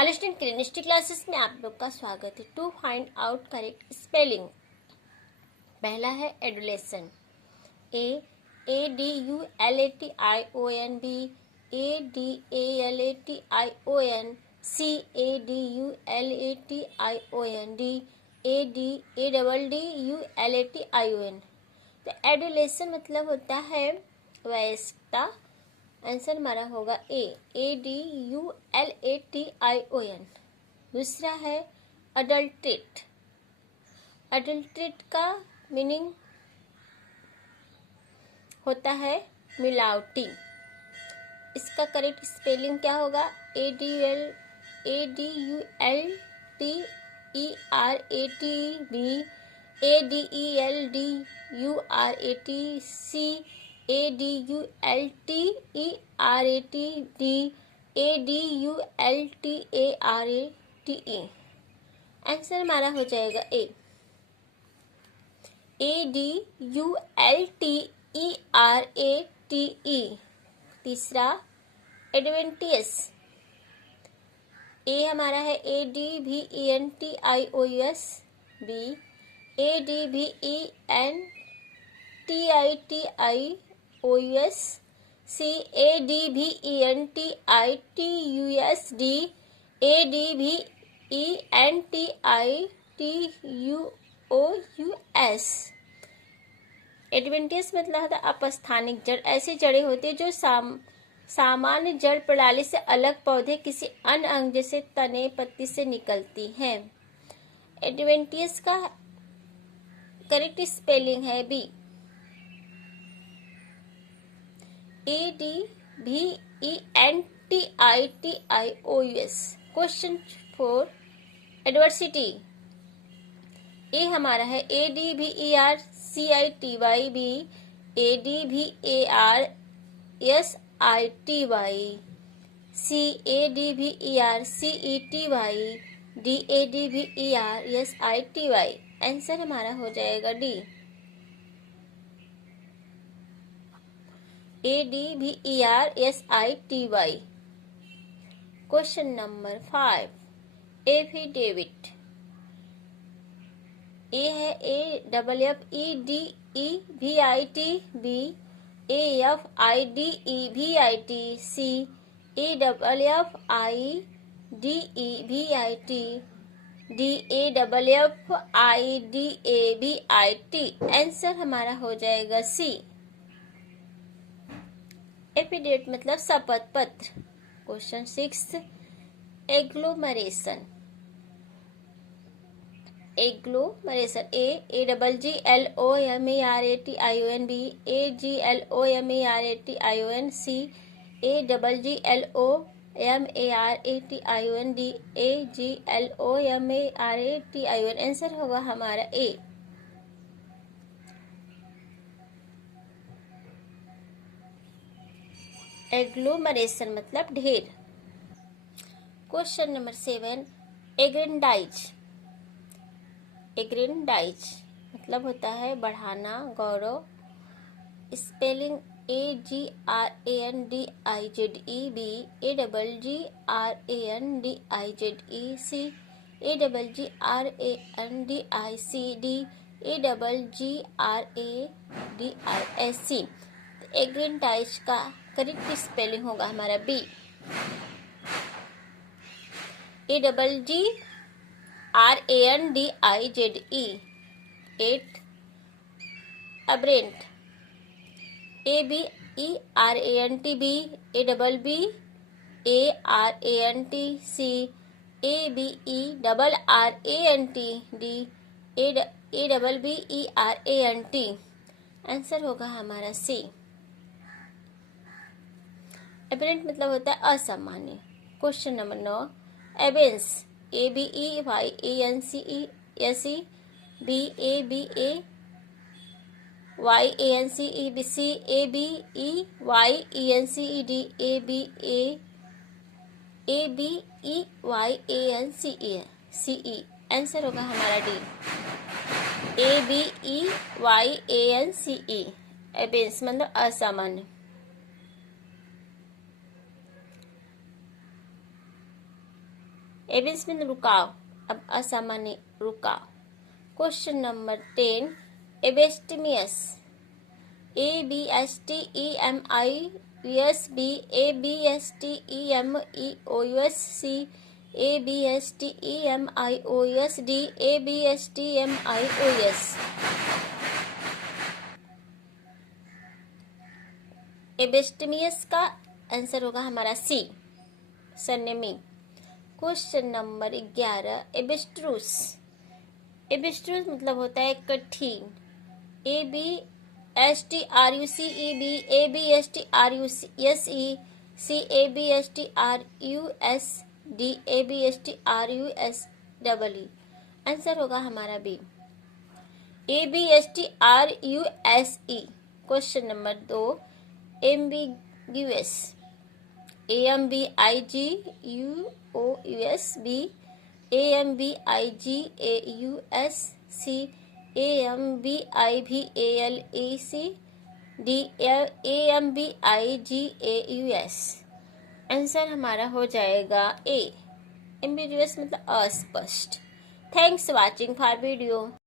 Student क्लिनिस्टिक classes में आप लोग का स्वागत है। To find out correct spelling, पहला है एडुलेशन, ADULATION, BADALATION, CADULATION, तो एडुलेशन मतलब होता है वयस्कता। आंसर हमारा होगा ADULATION। दूसरा है अडल्ट्रेट। अडल्ट्रेट का मीनिंग होता है मिलावटी। इसका करेक्ट स्पेलिंग क्या होगा? ADULTERATBADELDURATCADULTARATE। आंसर हमारा हो जाएगा ADULTERATE। तीसरा एडवेंटियस, ए हमारा है ADVENTIOUS, B ADVENTITIOUS, C ADVENTITUS, D ADVENTITUOUS। Adventitious मतलब होता है अपस्थानिक जड़। ऐसी जड़ें होती है जो सामान्य जड़ प्रणाली से अलग पौधे किसी अन्य अंग जैसे तने पत्ती से निकलती हैं। एडवेंटियस का करेक्ट स्पेलिंग है B ADVENTITIOUS। Question 4 adversity, A हमारा है ADVERCITY, B ADVARSITY, C ADVERCETY, D ADVERSITY। Answer हमारा हो जाएगा D ADVERSITY। Question number 5 affidavit, A है AFFEDEVIT, B AFIDEVIT, C AFFIDEVIT, D AFFIDEVIT। Answer हमारा हो जाएगा सी एफिडेविट मतलब शपथ पत्र। Question 6 agglomeration, agglomeration, AGGLOMERATION, B AGLOMERATION, C AGGLOMERATION, D AGLOMERATION। Answer होगा हमारा ए। एग्लोमरेशन मतलब ढेर। क्वेश्चन नंबर 7 एग्रेंडाइज, एग्रेंडाइज मतलब होता है बढ़ाना, गौरव। Spelling AGRANDIZE, B AGGRANDIZE, C AGGRANDIC, D AGGRADISC। Aggrandize का करेक्ट स्पेलिंग होगा हमारा B AGGRANDIZE। 8 aberrant, ABERANT, B ABBARANT, C ABERRANT, D ABBERANT। Answer होगा हमारा सी। एबरेंट मतलब होता है असामान्य। Question number 9 abeyance, ABEYANCE, B ABAYANCE, C ABEYANCE, D ABEYANCE। Answer होगा हमारा डी ABEYANCE। एबेंस मतलब असामान्य। एबिस मीन रुकाव, अब असामान्य रुकाव। Question number 10, abstemious, ABSTEMIUS B, ABSTEMEOUS C, ABSTEMIOUS D, ABSTMIOUS। Abstemious का आंसर होगा हमारा सी, सरनेमी। क्वेश्चन नंबर 11, एबेस्ट्रूस, एबेस्ट्रूस मतलब होता है कठिन, ABSTRUCEB, ABSTRUSE C, ABSTRUSD, ABSTRUSEE। Answer होगा हमारा B, ABSTRUSE। Question number 2, ambiguous, AMBIGUOUS B, AMBIGAUS C, AMBIVALEC D, AMBIGAUS। Answer हमारा हो जाएगा ए, एम्बिग्यूअस मतलब अस्पष्ट। Thanks watching for video.